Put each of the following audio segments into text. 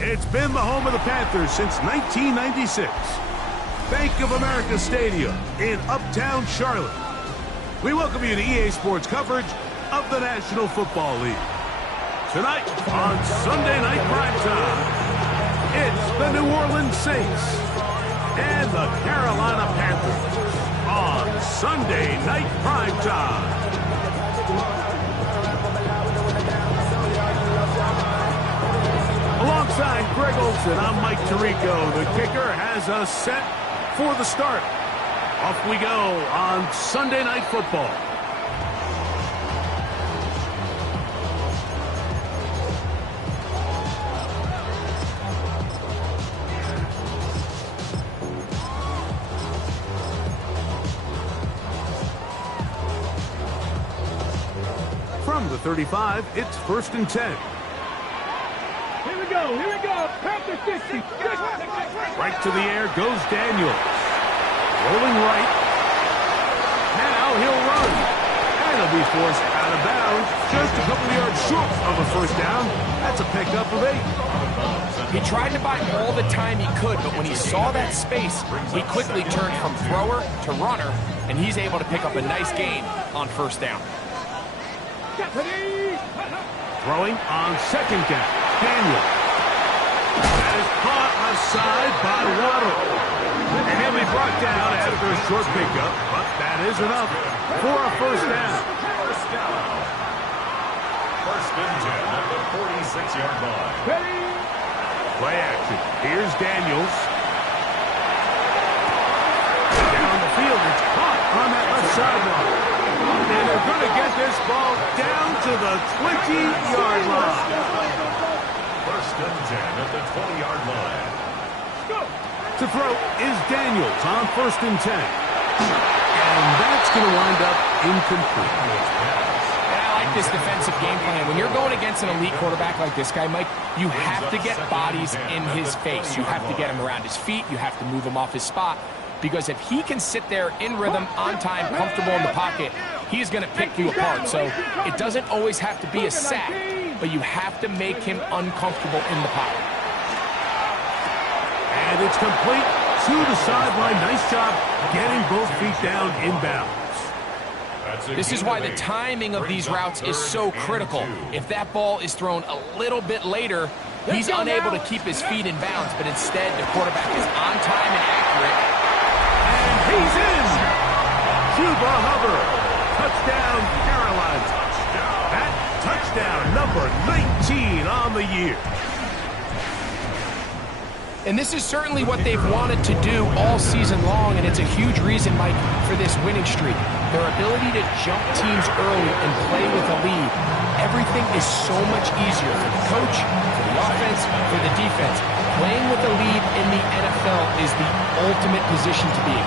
It's been the home of the Panthers since 1996. Bank of America Stadium in Uptown Charlotte. We welcome you to EA Sports coverage of the National Football League. Tonight on Sunday Night Primetime, it's the New Orleans Saints and the Carolina Panthers on Sunday Night Primetime. Alongside Greg Olson, I'm Mike Tirico. The kicker has us set for the start. Off we go on Sunday Night Football. From the 35, it's 1st and 10. Here we go, Panther 50. Right to the air goes Daniels. Rolling right. Now he'll run. And he'll be forced out of bounds. Just a couple of yards short of a first down. That's a pickup of 8. He tried to buy all the time he could, but when he saw that space, he quickly turned from thrower to runner, and he's able to pick up a nice gain on first down. Throwing on 2nd down. Daniel. That is caught aside by Waddle. And he'll be brought down after a short pickup, but that is enough for a first down. First and 10 at the 46-yard line. Play action. Here's Daniels. Down the field. It's caught on that left sideline. And they're going to get this ball down to the 20-yard line. First and 10 at the 20-yard line. To throw is Daniels on 1st and 10. And that's going to wind up incomplete. I like this defensive game plan. When you're going against an elite quarterback like this guy, Mike, you have to get bodies in his face. You have to get him around his feet. You have to move him off his spot. Because if he can sit there in rhythm, on time, comfortable in the pocket, he's going to pick you apart. So it doesn't always have to be a sack, but you have to make him uncomfortable in the pocket. And it's complete to the sideline. Nice job getting both feet down inbounds. This is why the timing of these routes is so critical. If that ball is thrown a little bit later, he's unable to keep his feet in bounds, but instead the quarterback is on time and accurate. And he's in! Cuba Hubbard. Touchdown, Carolina. That touchdown, number 19 on the year. And this is certainly what they've wanted to do all season long, and it's a huge reason, Mike, for this winning streak. Their ability to jump teams early and play with a lead. Everything is so much easier for the coach, for the offense, for the defense. Playing with a lead in the NFL is the ultimate position to be in.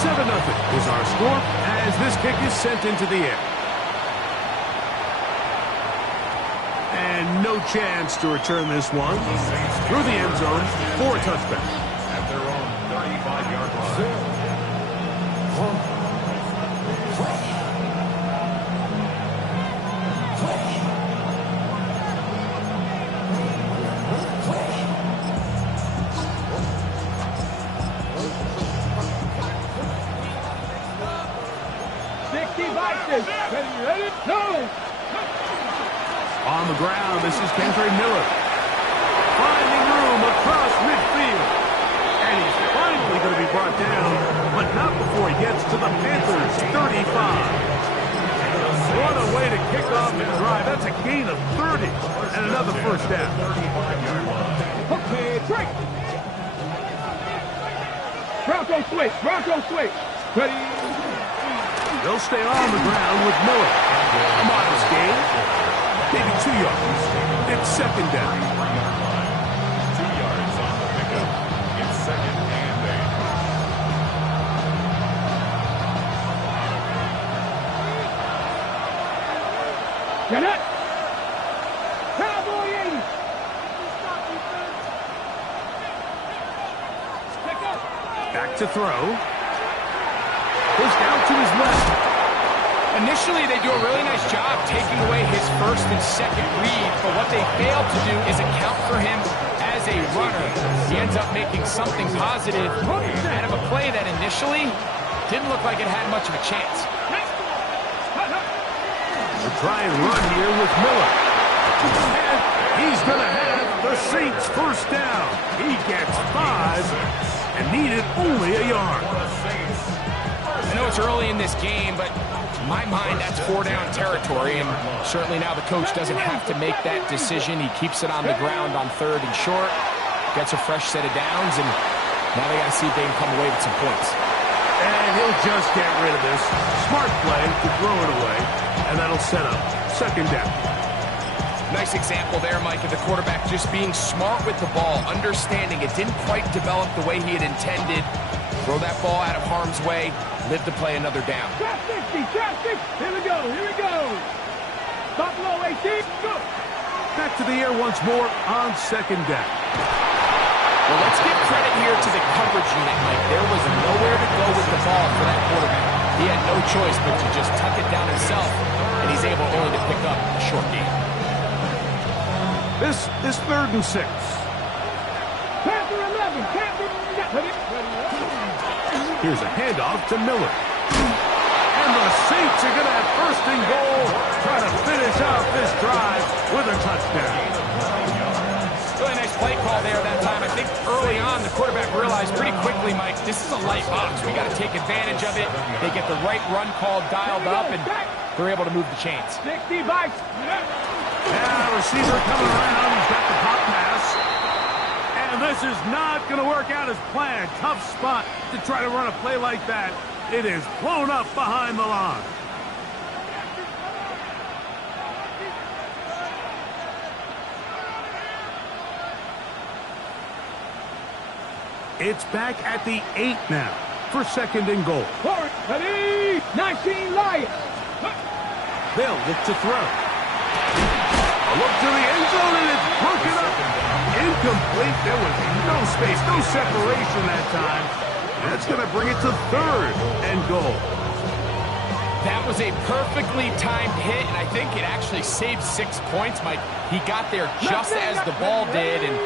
7-0 is our score as this kick is sent into the air. And no chance to return this one through the end zone for a touchback. At their own 35-yard line. On the ground, this is Kendre Miller. Finding room across midfield. And he's finally going to be brought down, but not before he gets to the Panthers' 35. What a way to kick off the drive. That's a gain of 30 and another first down. Okay, break. Bronco switch. Ready. They'll stay on the ground with Miller. A modest gain. Maybe 2 yards. It's 2nd down. 2 yards on the pickup. It's 2nd and 8. Get it. Cowboy 80. Back to throw. Goes down to his left. And Initially, they do a really nice job taking away his first and second read, but what they fail to do is account for him as a runner. He ends up making something positive out of a play that initially didn't look like it had much of a chance. We'll try and run here with Miller. And he's going to have the Saints first down. He gets 5 and needed only a yard. I know it's early in this game, but in my mind, that's 4-down territory, and certainly now the coach doesn't have to make that decision. He keeps it on the ground on 3rd and short, gets a fresh set of downs, and now they got to see if they can come away with some points. And he'll just get rid of this. Smart play to throw it away, and that'll set up 2nd down. Nice example there, Mike, of the quarterback just being smart with the ball, understanding it didn't quite develop the way he had intended. Throw that ball out of harm's way, live to play another down. Trap 60, trap 60. Here we go, here we go. Stop low, 18, go. Back to the air once more on 2nd down. Well, let's give credit here to the coverage unit, Mike. There was nowhere to go with the ball for that quarterback. He had no choice but to just tuck it down himself, and he's able only to pick up a short gain. This is 3rd and 6. Panther 11, Panther. Here's a handoff to Miller. And the Saints are going to have 1st and goal, trying to finish out this drive with a touchdown. Really nice play call there that time. I think early on the quarterback realized pretty quickly, Mike, this is a light box. We got to take advantage of it. They get the right run call dialed up, and they're able to move the chains. 60 bites. Now, receiver coming around. He's got the pop pass. And this is not going to work out as planned. Tough spot to try to run a play like that. It is blown up behind the line. It's back at the 8 now for 2nd and goal. Forward, ready, 19 Lions. They'll look to throw. A look to the end zone, and it's broken up. Incomplete. There was no space, no separation that time. That's going to bring it to 3rd and goal. That was a perfectly timed hit, and I think it actually saved 6 points, Mike. He got there just as the ball did, and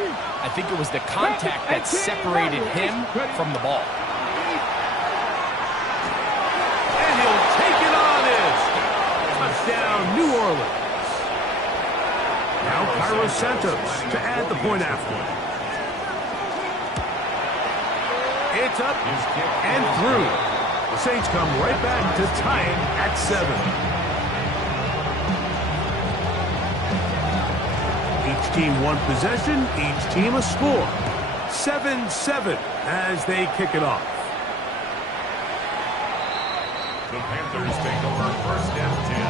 I think it was the contact that separated him from the ball. And he'll take it on in. Touchdown, New Orleans. Now Cairo Santos to add the point after. It's up and through. The Saints come right back to tie it at 7. Each team one possession, each team a score. 7-7 as they kick it off. The Panthers take over 1st and 10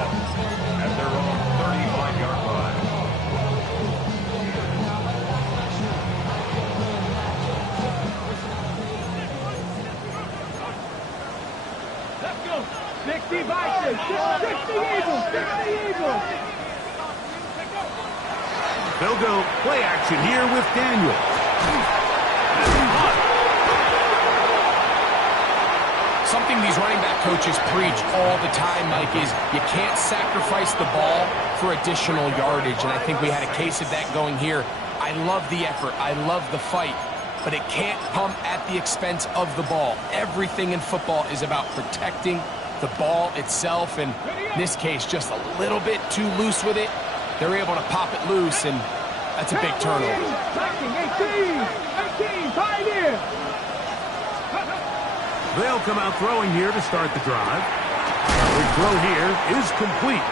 at their own 35-yard line. Let's go. 60 Vikings, 60 Eagles, 60 Eagles. They'll go play action here with Daniel. Something these running back coaches preach all the time, Mike, is you can't sacrifice the ball for additional yardage, and I think we had a case of that going here. I love the effort. I love the fight, but it can't come at the expense of the ball. Everything in football is about protecting the ball itself, and in this case, just a little bit too loose with it. They're able to pop it loose, and that's a big turnover. 18, Pioneer. They'll come out throwing here to start the drive. The throw here is complete.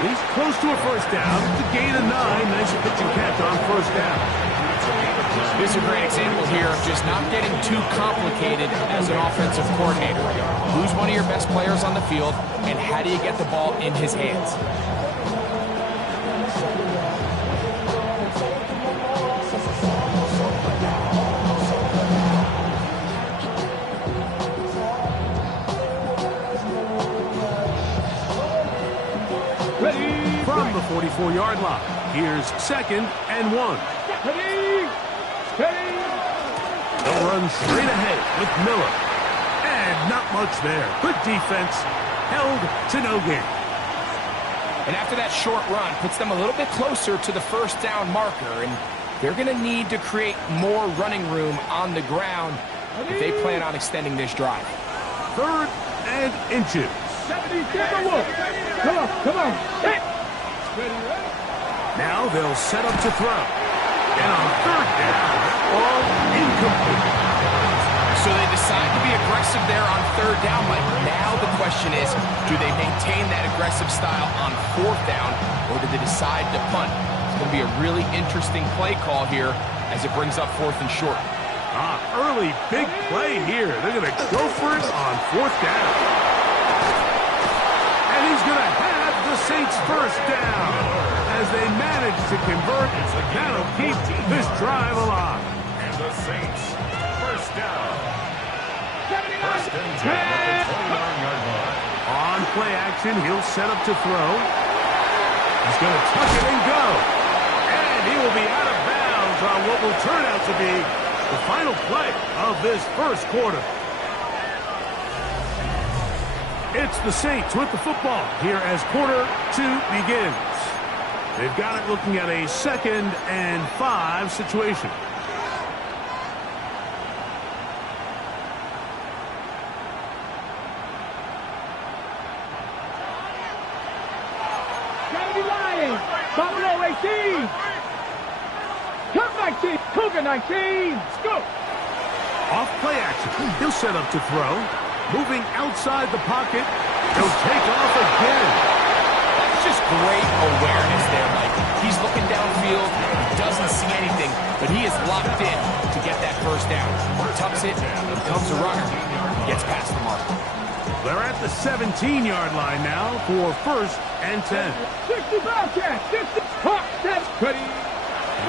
He's close to a 1st down. It's a gain of 9. Nice pitch and catch on 1st down. This is a great example here of just not getting too complicated as an offensive coordinator. Who's one of your best players on the field, and how do you get the ball in his hands? From the 44-yard line, here's 2nd and 1. They'll run straight ahead with Miller. And not much there. Good defense. Held to no gain. And after that short run, puts them a little bit closer to the first down marker. And they're going to need to create more running room on the ground if they plan on extending this drive. 3rd and inches. 70, come on, come on. Hit. Now they'll set up to throw. And on 3rd down, all incomplete. So they decide to be aggressive there on 3rd down, but now the question is, do they maintain that aggressive style on 4th down, or do they decide to punt? It's going to be a really interesting play call here as it brings up 4th and short. Early big play here. They're going to go for it on 4th down. And he's going to have the Saints first down. As they manage to convert, that'll keep this drive alive. And the Saints first down. First and 10 at the 29-yard line. On play action, he'll set up to throw. He's going to tuck it and go. And he will be out of bounds on what will turn out to be the final play of this first quarter. It's the Saints with the football here as quarter 2 begins. They've got it looking at a 2nd and 5 situation. Buffalo 18. Cup 19. Cougar 19. Let's go. Off play action. He'll set up to throw. Moving outside the pocket. He'll take off again. That's just great awareness there, Mike. He's looking downfield. He doesn't see anything, but he is locked in to get that first down. Tucks it. Becomes a runner. Gets past the mark. They're at the 17-yard line now for 1st and 10. 60 Bobcat. 60. Hawk. That's pretty.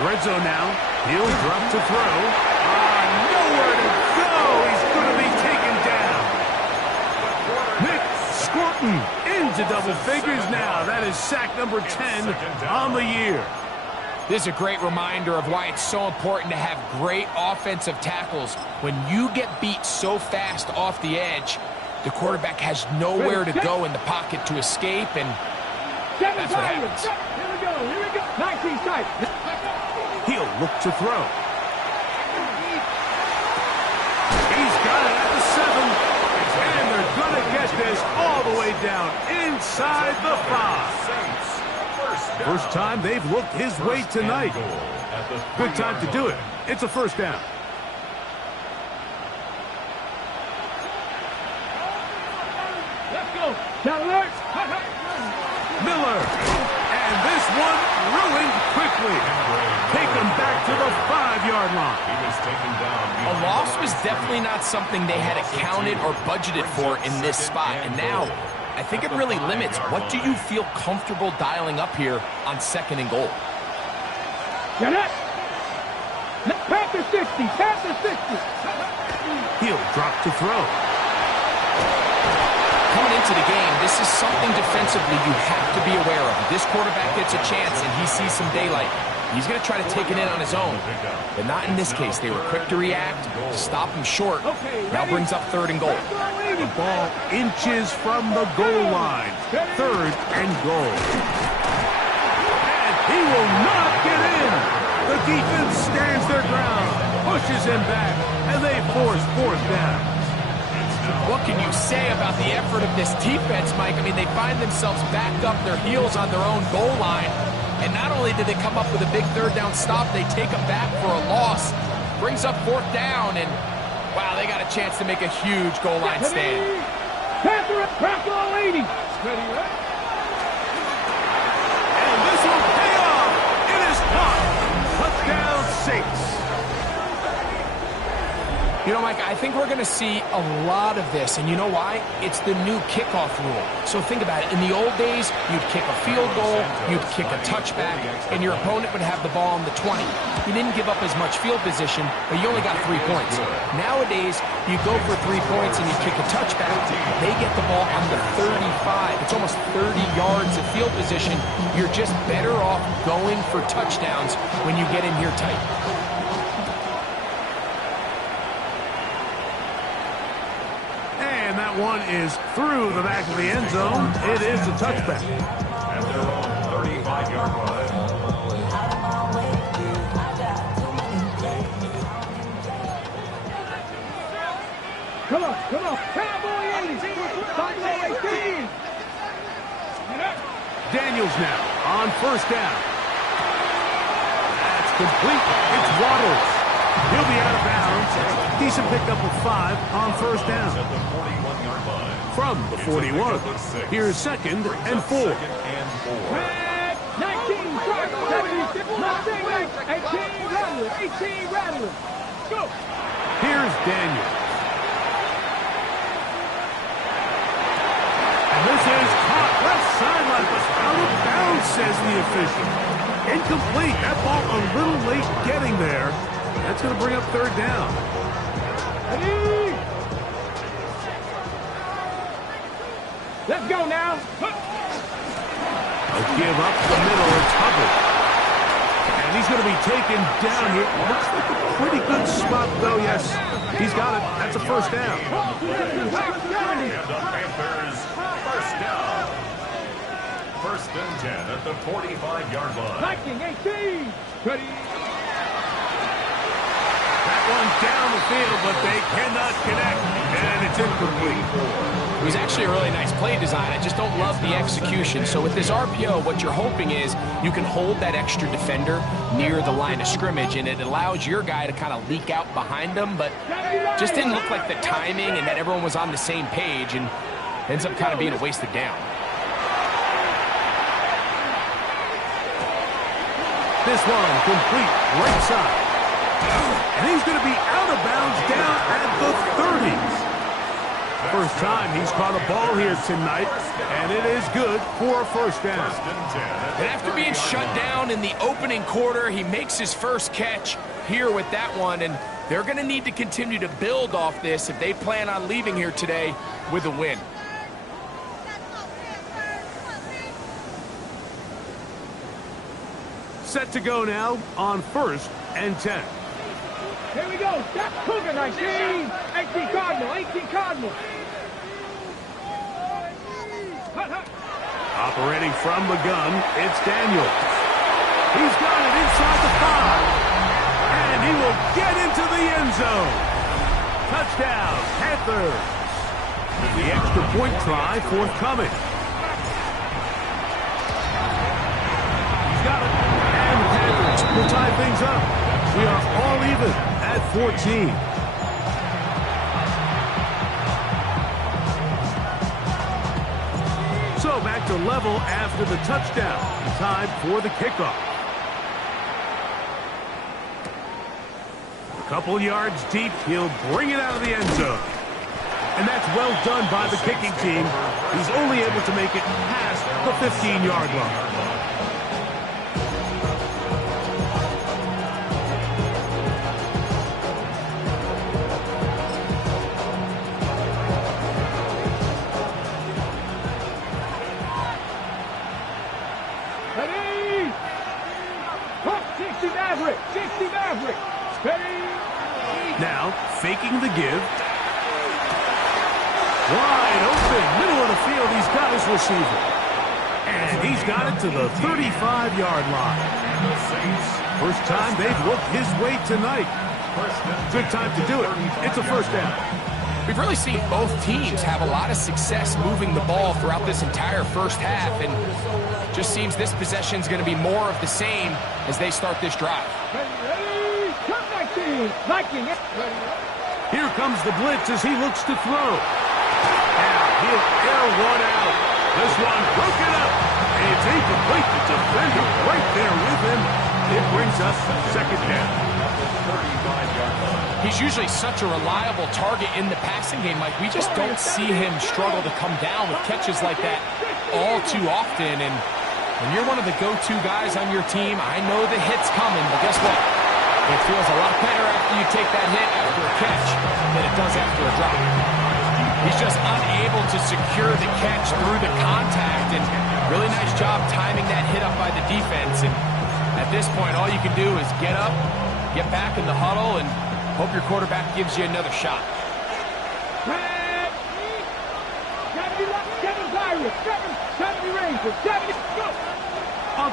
Red zone now. He'll drop to throw. Nowhere to go. He's going to be taken down. Nick Scorton into double figures now. That is sack number 10 on the year. This is a great reminder of why it's so important to have great offensive tackles. When you get beat so fast off the edge, the quarterback has nowhere to go in the pocket to escape, and that's what happens. Here we go. 19 tight. He'll look to throw. He's got it at the 7. And they're going to get this all the way down inside the 5. First time they've looked his way tonight. Good time to do it. It's a first down. Let's go. Down alert. Miller. And this one ruined quickly. Take them back to the 5-yard line. He was taken down. A loss was definitely not something they had accounted or budgeted for in this spot. And now, I think it really limits. What do you feel comfortable dialing up here on 2nd and goal? Get it. Panther 60. Panther 60. He'll drop to throw. Coming into the game, this is something defensively you have to be aware of. If this quarterback gets a chance and he sees some daylight, he's going to try to take it in on his own. But not in this case. They were quick to react, stop him short. Now brings up 3rd and goal. The ball inches from the goal line. 3rd and goal. And he will not get in. The defense stands their ground, pushes him back, and they force 4th down. What can you say about the effort of this defense, Mike? I mean, they find themselves backed up their heels on their own goal line. And not only did they come up with a big 3rd down stop, they take them back for a loss. Brings up 4th down, and wow, they got a chance to make a huge goal line stand. Panther 80. And this will pay off. It is caught. Touchdown Saints. You know, Mike, I think we're going to see a lot of this, and you know why? It's the new kickoff rule. So think about it. In the old days, you'd kick a field goal, you'd kick a touchback, and your opponent would have the ball on the 20. You didn't give up as much field position, but you only got 3 points. Nowadays, you go for 3 points and you kick a touchback. They get the ball on the 35. It's almost 30 yards of field position. You're just better off going for touchdowns when you get in here tight. And that one is through the back of the end zone. It is a touchback. at their own 35-yard line. Come on, come on. Cowboy 80. Buffalo 18. Daniels now on first down. That's complete. It's Waddles. He'll be out of bounds. Decent pickup of 5 on first down. At the 41-yard line. From the 41, here's second and 4. 19, 18, Rattler, 18, Rattler. Go. Here's Daniels. And this is caught left sideline, but out of bounds, says the official. Incomplete. That ball a little late getting there. That's going to bring up third down. Ready? Let's go now. A give up the middle. It's Hubbard. And he's going to be taken down here. Looks like a pretty good spot, though. Yes, he's got it. That's a first down. And the Panthers, first down. First and 10 at the 45-yard line. Viking 18. Ready? That one down the field, but they cannot connect. And it's incomplete. It was actually a really nice play design. I just don't love the execution. So with this RPO, what you're hoping is you can hold that extra defender near the line of scrimmage, and it allows your guy to kind of leak out behind them, but just didn't look like the timing and that everyone was on the same page, and ends up kind of being a wasted down. This one complete, right side. And he's going to be out of bounds down at the 30s. First time he's caught a ball here tonight, and it is good for a first down. And after being shut down in the opening quarter, he makes his first catch here with that one, and they're going to need to continue to build off this if they plan on leaving here today with a win. Set to go now on first and 10. Here we go. Stop Cougar 19. 18 Cardinal. 18 Cardinal. Operating from the gun, it's Daniels. He's got it inside the 5. And he will get into the end zone. Touchdown, Panthers. The extra point try forthcoming. He's got it. And the Panthers will tie things up. We are all even at 14. So back to level after the touchdown. Time for the kickoff. A couple yards deep, he'll bring it out of the end zone. And that's well done by the kicking team. He's only able to make it past the 15-yard line. Ready? 60 Maverick. 60 Maverick. Ready? Now, faking the give. Wide open, middle of the field, he's got his receiver. And he's got it to the 35-yard line. First time they've worked his way tonight. Good time to do it. It's a first down. We've really seen both teams have a lot of success moving the ball throughout this entire first half, and just seems this possession is going to be more of the same as they start this drive. Ready? Come 19. Viking. Here comes the blitz as he looks to throw. Now he'll air one out. This one broken up. It's incomplete. The defender right there with him. It brings us second down. He's usually such a reliable target in the passing game, Mike. We just don't see him struggle to come down with catches like that all too often. And when you're one of the go-to guys on your team, I know the hit's coming, but guess what? It feels a lot better after you take that hit after a catch than it does after a drop. He's just unable to secure the catch through the contact, and really nice job timing that hit up by the defense. And at this point, all you can do is get up, get back in the huddle, and hope your quarterback gives you another shot. Seven Pirates, 70 Rangers, 70, go!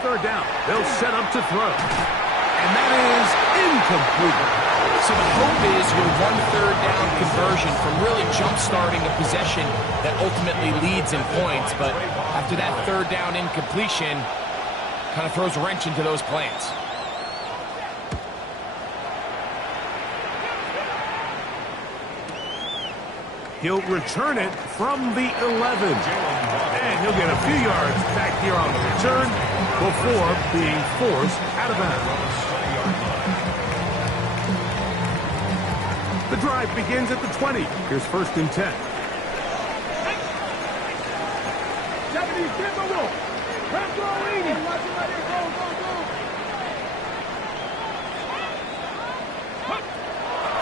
third down. They'll set up to throw. And that is incomplete. So the hope is your 1/3 down conversion from really jump-starting a possession that ultimately leads in points. But after that third down incompletion, kind of throws a wrench into those plans. He'll return it from the 11. And he'll get a few yards back here on the return before being forced out of bounds. The drive begins at the 20. Here's 1st and 10.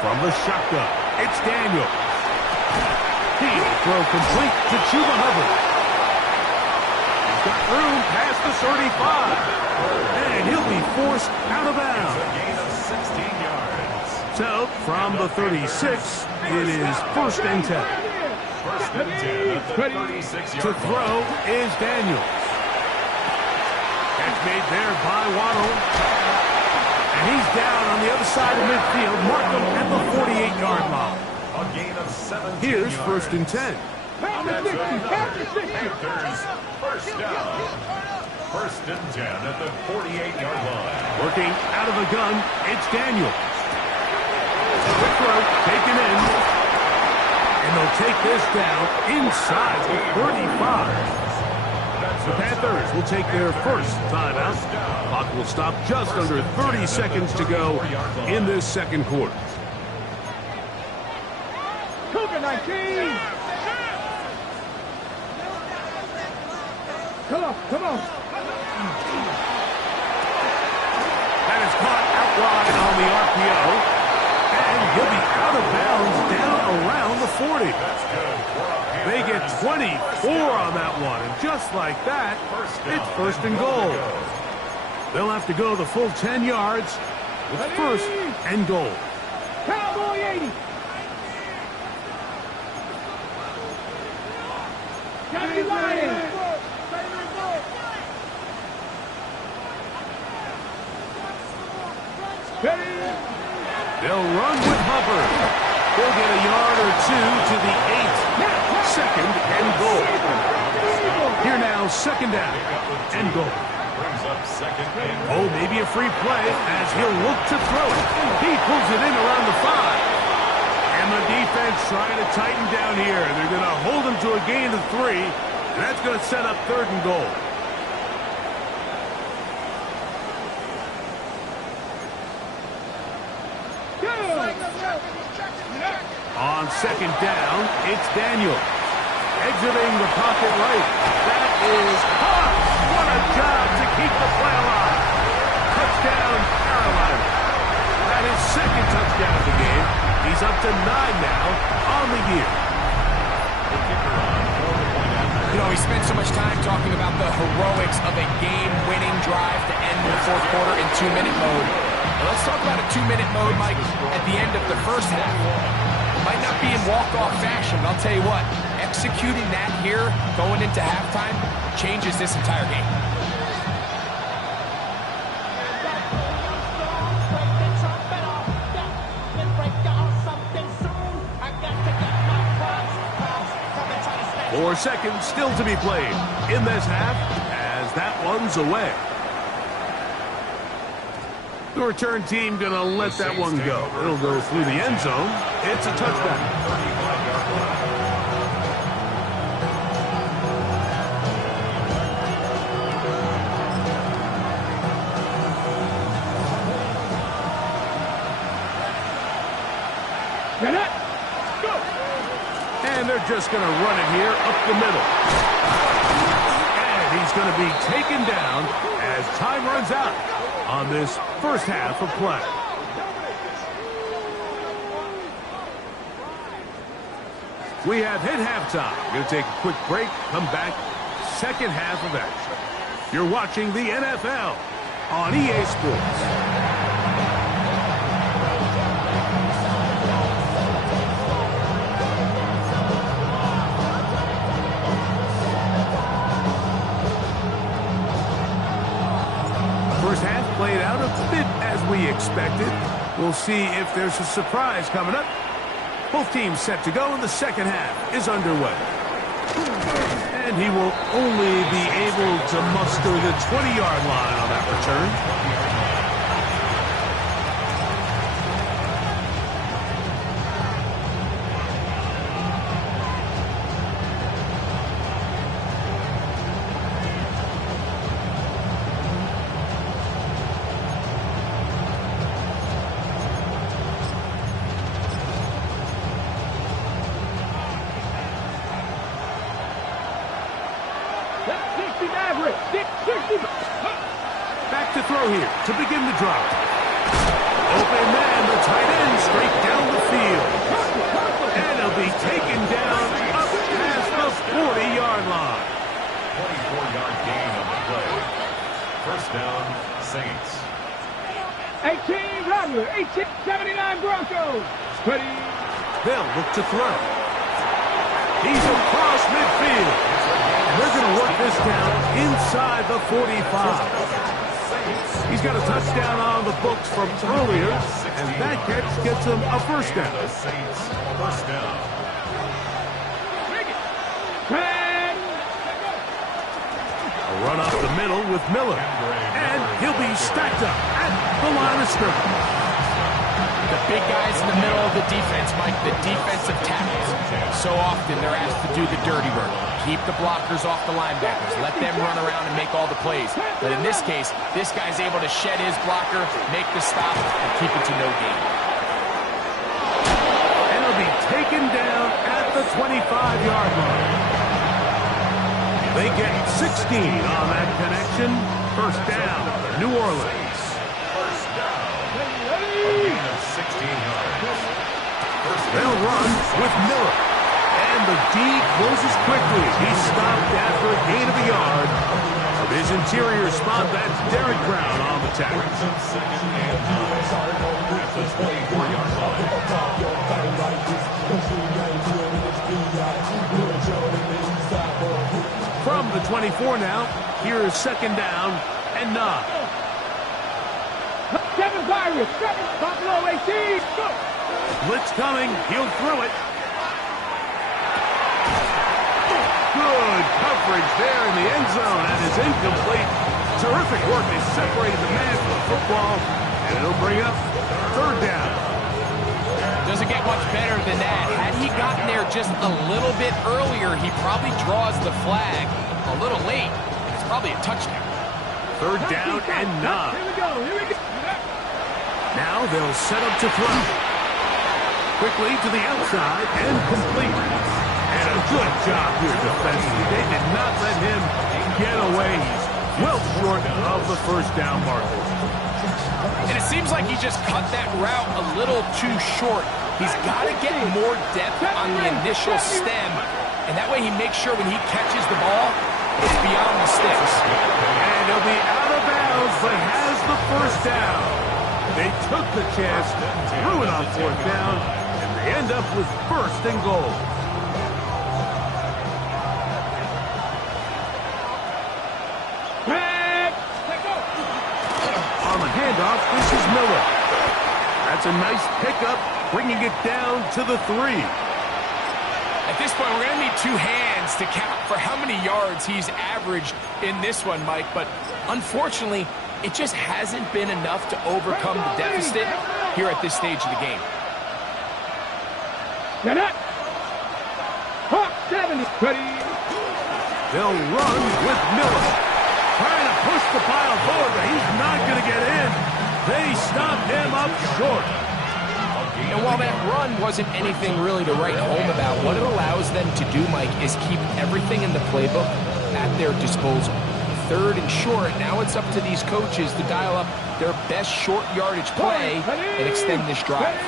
From the shotgun, it's Daniel. He'll throw complete to Chuba Hubbard. He's got room past the 35. And he'll be forced out of bounds. A gain of 16 yards. So, from the 36, it is 1st and 10. 1st and 10 at the 36-yard To throw is Daniels. Catch made there by Waddle. And he's down on the other side of midfield. Mark him at the 48-yard line. A gain of 17 Here's yards. 1st and 10. Panthers, 1st down. 1st and 10 at the 48-yard line. Working out of the gun, it's Daniels. Quick throw, taken in. And they'll take this down inside the 35. The Panthers will take their first timeout. Clock will stop just under 30 seconds to go in this second quarter. Cougar 19. Come on. That is caught out wide on the RPO. And he'll be out of bounds down around the 40. They get 24 on that one. And just like that, it's 1st and goal. They'll have to go the full 10 yards with 1st and goal. Cowboy 80. Johnny Lion. They'll run with Hubbard. They'll get a yard or two to the 8. 2nd and goal. Here now, 2nd down and goal. Brings up 2nd and Oh, maybe a free play as he'll look to throw it. He pulls it in around the 5. And the defense trying to tighten down here. They're going to hold him to a gain of 3. And that's going to set up 3rd and goal. On 2nd down, it's Daniel. Exiting the pocket right. That is caught. What a job to keep the play alive. Touchdown, Carolina. That is 2nd touchdown of the game. He's up to 9 now on the year. You know, we spent so much time talking about the heroics of a game-winning drive to end the 4th quarter in 2-minute mode. Well, let's talk about a 2-minute mode, Mike, at the end of the 1st half. Might not be in walk-off fashion, but I'll tell you what, executing that here going into halftime changes this entire game. Four seconds still to be played in this half as that one's away. The return team going to let that one go. It'll go through the end zone. It's a touchback. And they're just going to run it here up the middle. And he's going to be taken down as time runs out on this first half of play. We have hit halftime. Going to take a quick break, come back, second half of action. You're watching the NFL on EA Sports. played out a bit as we expected. We'll see if there's a surprise coming up. Both teams set to go, and the second half is underway. And he will only be able to muster the 20-yard line on that return. Back to throw here to begin the drive. Open man, the tight end, straight down the field. And he'll be taken down up past the 40-yard line. 24-yard gain on the play. First down, Saints. 18 Rattler, 1879 Broncos. Ready. They'll look to throw. He's across midfield. They're going to work this down inside the 45. He's got a touchdown on the books from earlier, and that catch gets him a first down. First down. A run up the middle with Miller, and he'll be stacked up at the line of scrimmage. The big guys in the middle of the defense, Mike, the defensive tackles. So often they're asked to do the dirty work. Keep the blockers off the linebackers. Let them run around and make all the plays. But in this case, this guy's able to shed his blocker, make the stop, and keep it to no gain. And he'll be taken down at the 25-yard line. They get 16 on that connection. First down, New Orleans. First down. A gain of 16 yards. They'll run with Miller. And the D closes quickly. He's stopped after a gain of a yard. From his interior spot, that's Derek Brown on the tackle. Second and 9 at the 24-yard line. From the 24 now, here is second down and 9. 7 Pirates, 7 Buffalo 18. Go. Blitz coming. He'll throw it. Good coverage there in the end zone, and is incomplete. Terrific work. They separated the man from the football, and it'll bring up third down. Doesn't get much better than that. Had he gotten there just a little bit earlier, he probably draws the flag a little late. It's probably a touchdown. Third down and 9. Here we go, here we go. Now they'll set up to throw. Quickly to the outside and complete. And a good job here defensively. They did not let him get away. He's well short of the first down marker. And it seems like he just cut that route a little too short. He's got to get more depth on the initial stem, and that way he makes sure when he catches the ball, it's beyond the sticks. And he'll be out of bounds, but has the first down. They took the chance, threw it on fourth down, and they end up with first and goal. On the handoff, this is Miller. That's a nice pickup, bringing it down to the 3. At this point, we're going to need two hands to count for how many yards he's averaged in this one, Mike. But unfortunately, it just hasn't been enough to overcome the deficit here at this stage of the game. Get it. Hawk 70. Ready. They'll run with Miller. Trying to push the pile forward, but he's not going to get in. They stop him up short. And while that run wasn't anything really to write home about, what it allows them to do, Mike, is keep everything in the playbook at their disposal. Third and short, now it's up to these coaches to dial up their best short yardage play and extend this drive.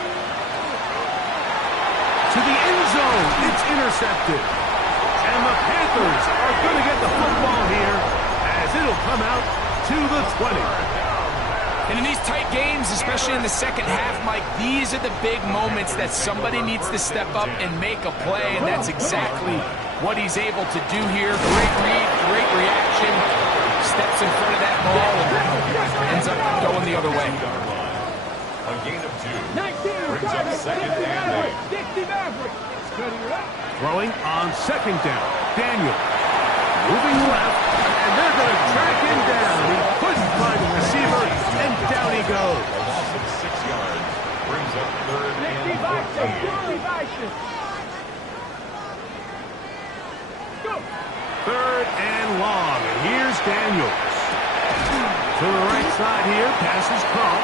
To the end zone, it's intercepted. And the Panthers are going to get the football here as it'll come out to the 20. And in these tight games, especially in the second half, Mike, these are the big moments that somebody needs to step up and make a play, and that's exactly what he's able to do here. Great read, great reaction, steps in front of that ball, and ends up going the other way. A gain of 2. 19, Brings up second and 8. Dixie Maverick. Throwing on second down. Daniel moving left, and they're going to track him down. He couldn't find the receiver, and down he goes. A loss of 6 yards. Brings up third and 14. Third and long, and here's Daniels. To the right side here, pass is caught.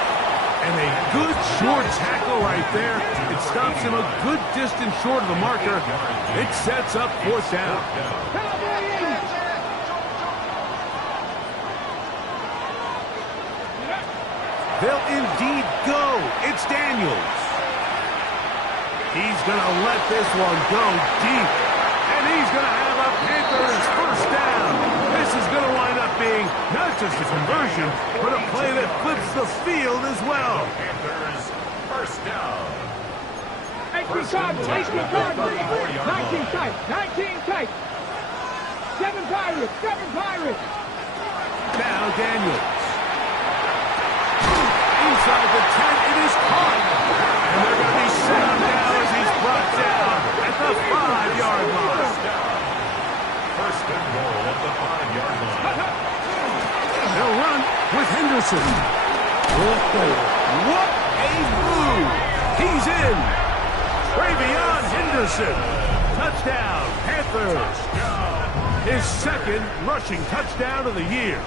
And a good short tackle right there. It stops him a good distance short of the marker. It sets up fourth down. They'll indeed go. It's Daniels. He's going to let this one go deep. And he's going to have a Panthers first down. This is going to wind up being not just a conversion, but a play that flips the field as well. Panthers first down. 18 Cardinals. 19 tight. 19 tight. 7 Pirates. 7 Pirates. Now Daniels. Inside the 10, it is caught. And they're going to be set up now as he's brought down at the 5-yard line. First and goal at the 5-yard line. They'll run with Henderson. What a move! He's in. Travion Henderson. Touchdown, Panthers. His second rushing touchdown of the year.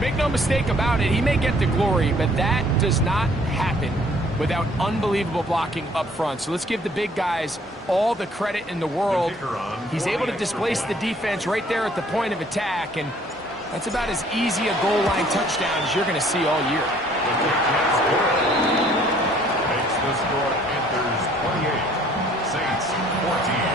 Make no mistake about it, he may get the glory, but that does not happen without unbelievable blocking up front. So let's give the big guys all the credit in the world. He's able to displace the defense right there at the point of attack, and that's about as easy a goal line touchdown as you're going to see all year. Makes the score Panthers 28, Saints 14.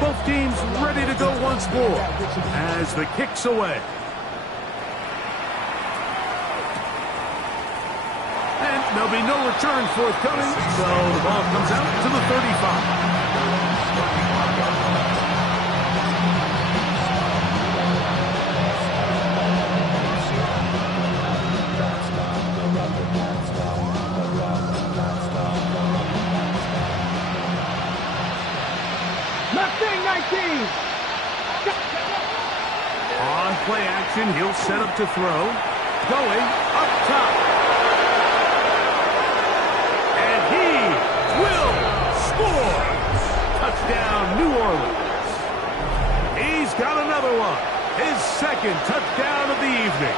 Both teams ready to go once more as the kick's away. And there'll be no return forthcoming, so the ball comes out to the 35. On play action, he'll set up to throw. Going up top. And he will score. Touchdown, New Orleans. He's got another one. His second touchdown of the evening.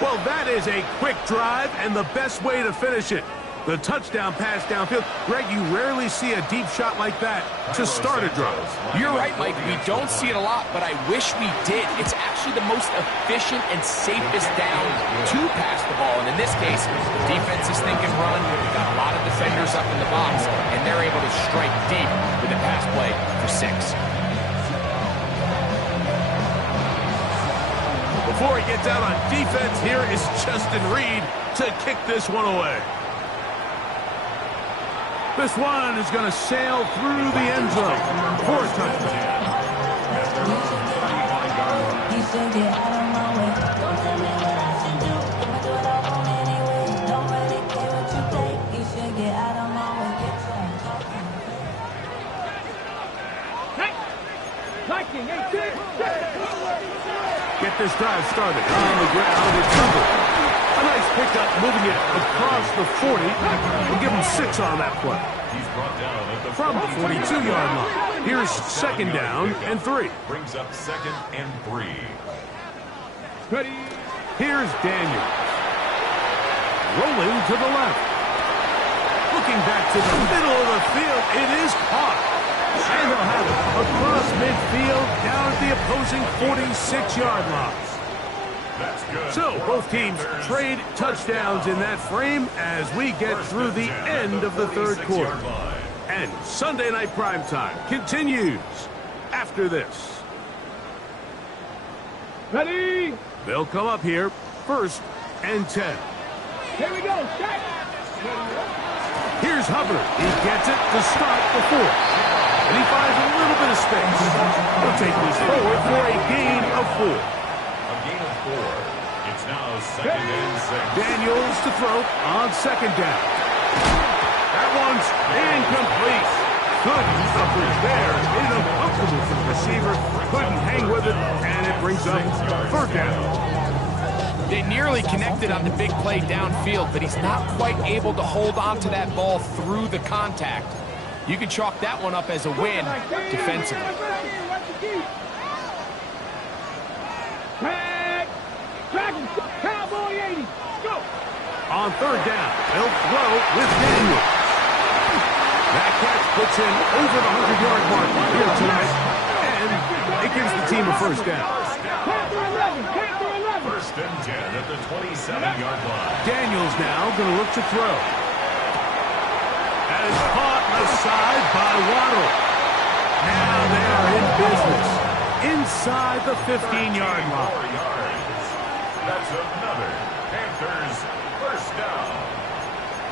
Well, that is a quick drive and the best way to finish it. The touchdown pass downfield. Greg, you rarely see a deep shot like that to start a drive. You're right, Mike. We don't see it a lot, but I wish we did. It's actually the most efficient and safest down to pass the ball. And in this case, the defense is thinking run. We've got a lot of defenders up in the box, and they're able to strike deep with a pass play for 6. Before he gets out on defense, here is Justin Reed to kick this one away. This one is going to sail through the end zone for a touchdown. Get this drive started on the ground. It's covered. A nice pickup, moving it across the 40. We'll give him 6 on that play. He's brought down at the From the 42-yard line. Here's second down and 3. Brings up second and 3. Ready. Here's Daniels. Rolling to the left. Looking back to the middle of the field. It is caught. And they'll have it across midfield down at the opposing 46-yard line. That's good. So both teams trade touchdowns in that frame as we get through the end of the third quarter. And Sunday Night Primetime continues after this. Ready. They'll come up here. First and 10. Here we go. Check. Here's Hubbard. He gets it to start the fourth. And he finds a little bit of space. He'll take this forward for a gain of 4. A gain of 4. It's now 2nd and 6. Daniels to throw on 2nd down. That one's incomplete. Good coverage there. Made it uncomfortable for the receiver. Couldn't hang with it, and it brings up 3rd down. They nearly connected on the big play downfield, but he's not quite able to hold on to that ball through the contact. You can chalk that one up as a win defensively. Cowboy 80. Go. On 3rd down, they'll throw with Daniels. That catch puts him over the 100-yard mark here tonight, and it gives the team a 1st down. 1st and 10 at the 27-yard line. Daniels now going to look to throw. And caught aside by Waddle. Now they are in business inside the 15-yard line. 4 yards. That's another Panthers 1st down.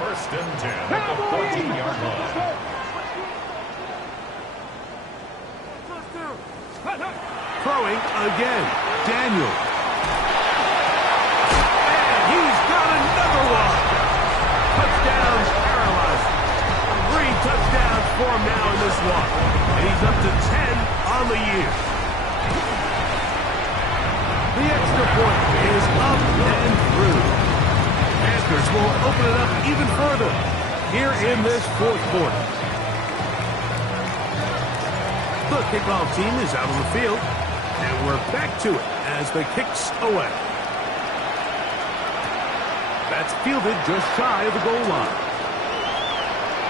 1st and 10 at the 14-yard line. Throwing again. Daniels. He's got another one. Touchdowns paralyzed. 3 touchdowns for him now in this one. And he's up to 10 on the year. The extra point is up and through. Panthers will open it up even further here in this 4th quarter. The kickoff team is out on the field. And we're back to it as the kick's away. That's fielded just shy of the goal line.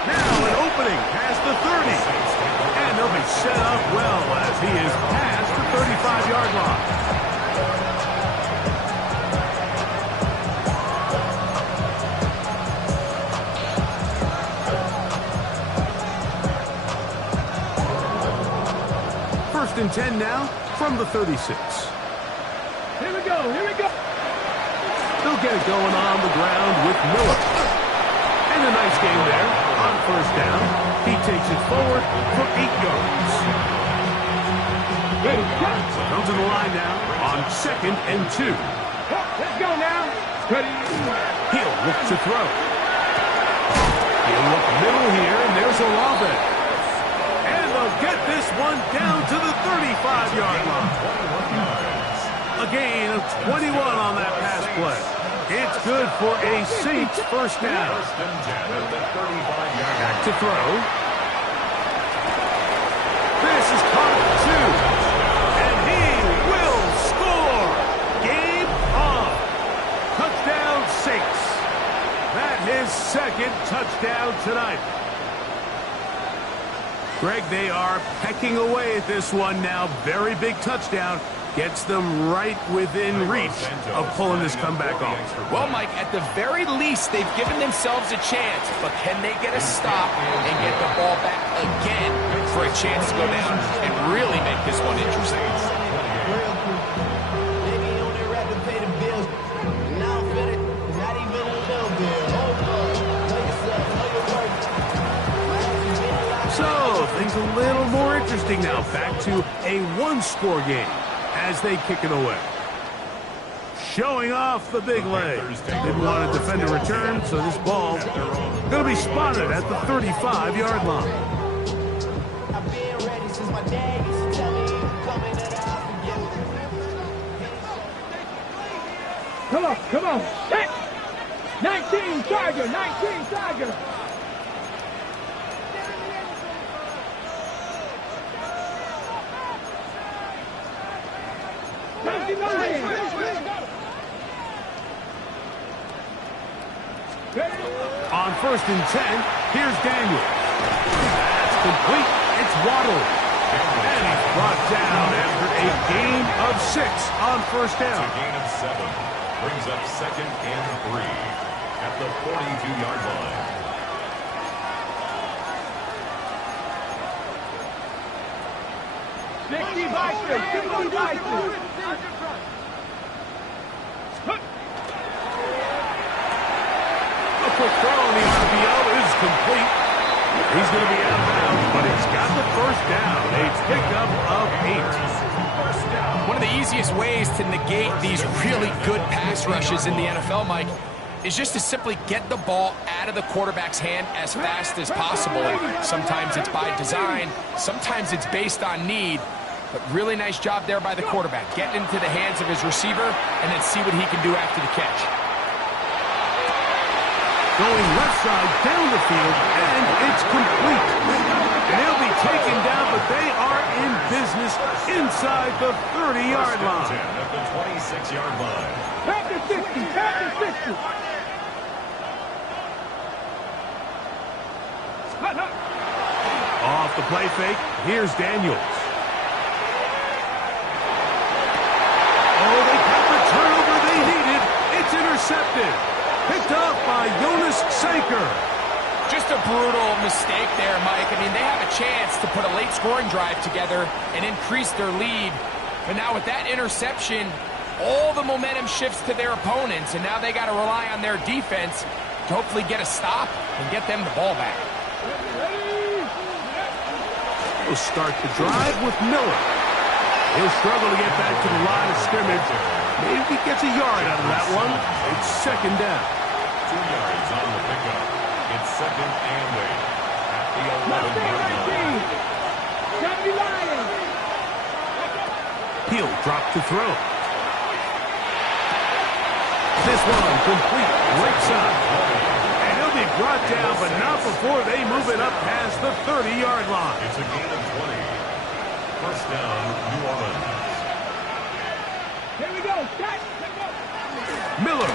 Now an opening past the 30. And they'll be set up well as he is past the 35-yard line. First and 10 now from the 36. Here we go. Here we go. They'll get it going on the ground with Miller. And a nice game there on 1st down. He takes it forward for 8 yards. Comes to the line now on 2nd and 2. Let's go now. Ready. He'll look to throw. He'll look middle here, and there's Olave. And they'll get this one down to the 35-yard line. A gain of 21 on that pass play. It's good for a Saints 1st down. 1st and 10 at the 35-yard Back line. to throw. This is caught 2. And he will score. Game on. Touchdown Saints. That his 2nd touchdown tonight. Greg, they are pecking away at this one now. Very big touchdown. Gets them right within reach of pulling this comeback off. Well, Mike, at the very least, they've given themselves a chance. But can they get a stop and get the ball back again for a chance to go down and really make this one interesting? So, things a little more interesting now. Back to a 1-score game as they kick it away. Showing off the big leg. Didn't want to defend a return, so this ball going to be spotted at the 35-yard line. Come on, come on. 19 Tiger, 19 Tiger. On 1st and 10, here's Daniel. That's complete. It's Waddle. And he's brought down after a gain of 6 on 1st down. A gain of 7. Brings up 2nd and 3 at the 42-yard line. quick throw, and the RPO is complete. He's going to be out of bounds, but he's got the first down. A pickup of 8. One of the easiest ways to negate these really good pass rushes in the NFL, Mike, is just to simply get the ball out of the quarterback's hand as fast as possible. And sometimes it's by design, sometimes it's based on need. But really nice job there by the quarterback. Getting into the hands of his receiver and then see what he can do after the catch. Going left side down the field, and it's complete. And he'll be taken down, but they are in business inside the 30-yard line. At the 26-yard line. Back to 60, back to 60. Off the play fake, here's Daniels. Oh, they got the turnover they needed. It's intercepted. Picked off by Jonas Sanker. Just a brutal mistake there, Mike. I mean, they have a chance to put a late scoring drive together and increase their lead. But now with that interception, all the momentum shifts to their opponents, and now they got to rely on their defense to hopefully get a stop and get them the ball back. We'll start the drive with Miller. He'll struggle to get back to the line of scrimmage. Maybe he gets a yard out of that one. It's second down. 2 yards on the pickup. It's second and 8 at the 11-yard line. He'll drop to throw. This one complete right side. And he'll be brought down, but not before they move it up past the 30-yard line. It's a gain of 20. First down, New Orleans. Here we go. Miller.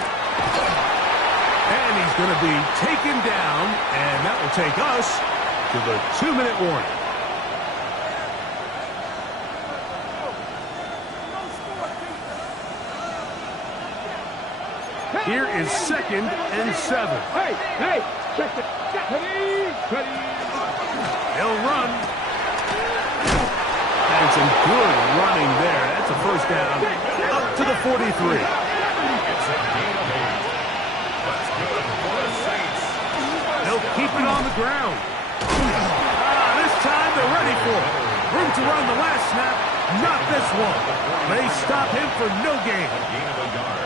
And he's going to be taken down, and that will take us to the 2-minute warning. Here is second and 7. Hey, check it. Ready. They'll run. And some good running there. That's a first down up to the 43. It's a gain of 8. That's good for the Saints. They'll keep it on the ground. This time they're ready for it. Room to run the last snap. Not this one. They stop him for no gain. Gain of a yard.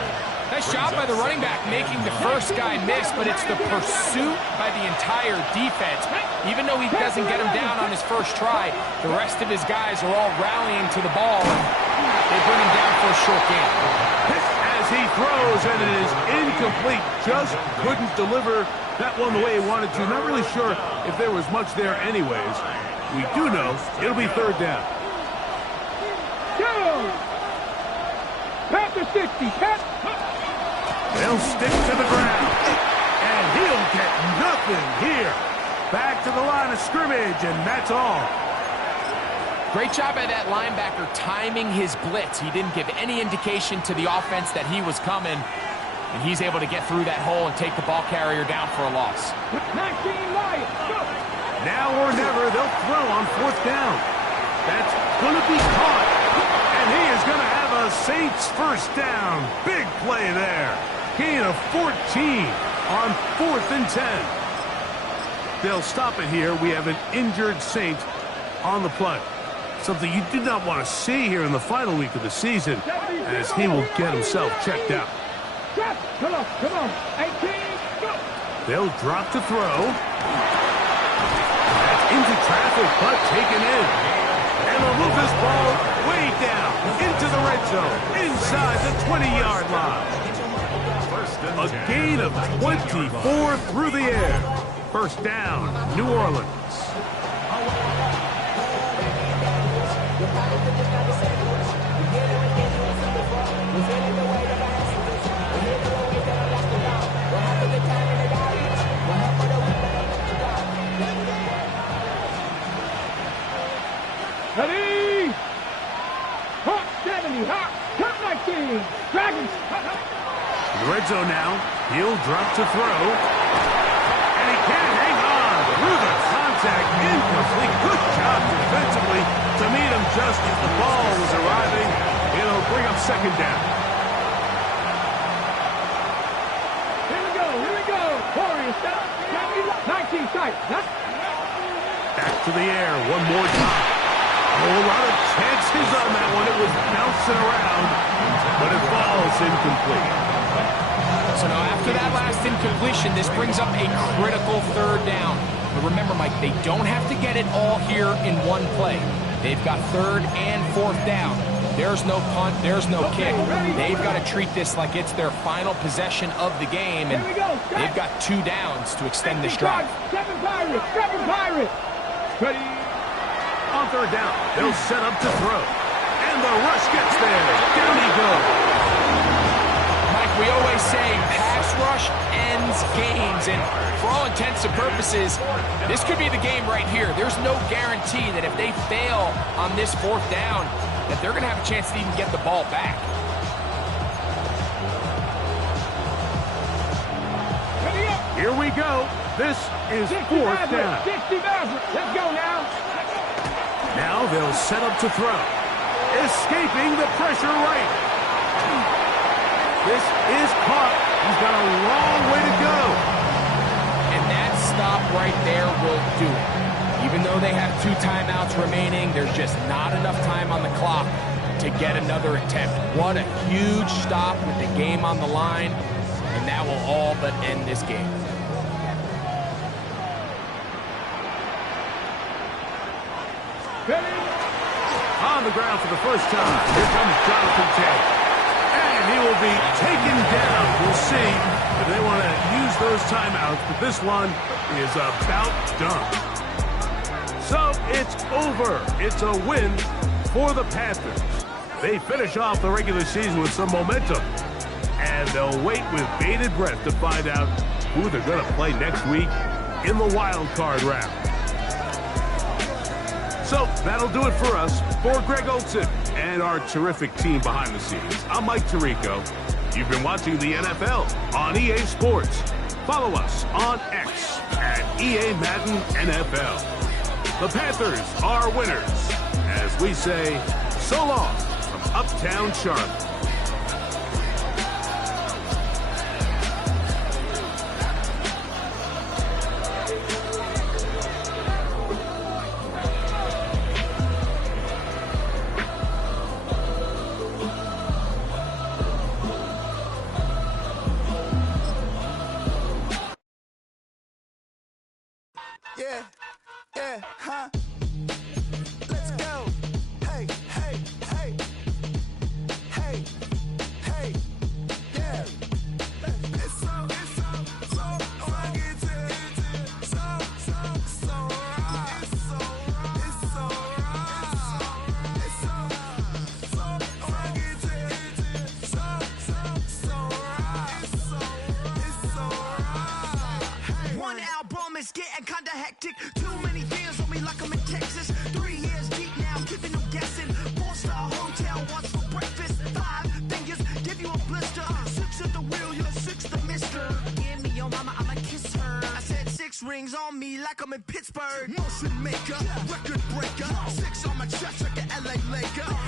Nice job by the running back making the first guy miss, but it's the pursuit by the entire defense. Even though he doesn't get him down on his first try, the rest of his guys are all rallying to the ball, and they bring him down for a short gain. As he throws, and it is incomplete. Just couldn't deliver that one the way he wanted to. Not really sure if there was much there anyways. We do know it'll be third down. Go! Pat to 60. They'll stick to the ground. And he'll get nothing here. Back to the line of scrimmage, and that's all. Great job by that linebacker timing his blitz. He didn't give any indication to the offense that he was coming, and he's able to get through that hole and take the ball carrier down for a loss. 19 Lions. Go! Now or never, they'll throw on fourth down. That's going to be caught. And he is going to have a Saints first down. Big play there. Gain of 14 on 4th and 10. They'll stop it here. We have an injured Saint on the play. Something you do not want to see here in the final week of the season, as he will get himself checked out. Come on. 18. Go! They'll drop to throw. That's into traffic, but taken in. And they'll move this ball way down into the red zone, inside the 20-yard line. A gain of 24 through the air. First down, New Orleans. Ready? Hot 70. Hot 19. Dragons. In the red zone now. He'll drop to throw. And he can't hang on through the contact. Incomplete. Good job defensively to meet him just as the ball was arriving. It'll bring up second down. Here we go. go. Warriors set up. 19 sight. Back to the air one more time. Oh, a lot of chances on that one. It was bouncing around, but it falls incomplete. So now after that last incompletion, this brings up a critical third down. But remember, Mike, they don't have to get it all here in one play. They've got third and fourth down. There's no punt, there's no kick. They've got to treat this like it's their final possession of the game, and they've got 2 downs to extend this drive. 7 Pirates. Ready? On third down, they'll set up to throw. And the rush gets there. Down he goes. Mike, we always say pass rush ends games, and for all intents and purposes, this could be the game right here. There's no guarantee that if they fail on this fourth down, that they're going to have a chance to even get the ball back. Here we go. This is fourth down. 60 Maverick. Let's go now. Now they'll set up to throw. Escaping the pressure right. This is caught. He's got a long way to go. And that stop right there will do it. Even though they have 2 timeouts remaining, there's just not enough time on the clock to get another attempt. What a huge stop with the game on the line, and that will all but end this game. On the ground for the first time. Here comes Jonathan Taylor. And he will be taken down. We'll see if they want to use those timeouts, but this one is about done. So it's over. It's a win for the Panthers. They finish off the regular season with some momentum. And they'll wait with bated breath to find out who they're going to play next week in the wild card round. So that'll do it for us. For Greg Olson and our terrific team behind the scenes, I'm Mike Tirico. You've been watching the NFL on EA Sports. Follow us on X at EA Madden NFL. The Panthers are winners. As we say, so long from Uptown Charlotte. Let's go. Hey, hey, hey. Hey, hey, yeah. It's so fucking so right. It's so right. One album is getting kinda hectic. Too many fans on me like I'm in Texas. 3 years deep now, keeping them guessing. 4-star hotel, what's for breakfast? 5 fingers, give you a blister. 6 at the wheel, you're 6 the mister. Give me your mama, I'ma kiss her. I said 6 rings on me like I'm in Pittsburgh. Motion maker, record breaker. 6 on my chest like an LA Laker.